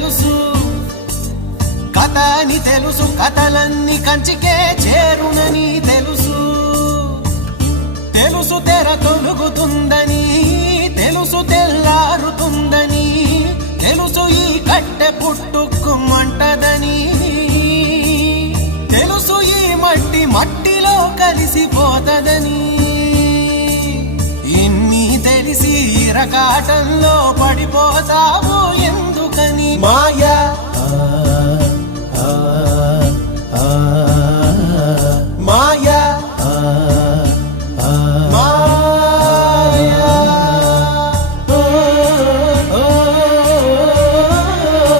తెలుసు, కథ అని తెలుసు, కథలన్నీ కంచికే చేరునని తెలుసు. తెలుసు తెర తొలుగుతుందని, తెలుసు తెల్లారుతుందని, తెలుసు ఈ కట్టె పుట్టుకుమంటదని, తెలుసు ఈ మట్టి మట్టిలో కలిసిపోతదని. ఇన్ని తెలిసి ఇరకాటంలో పడిపోతావు ఎందుకని? మాయ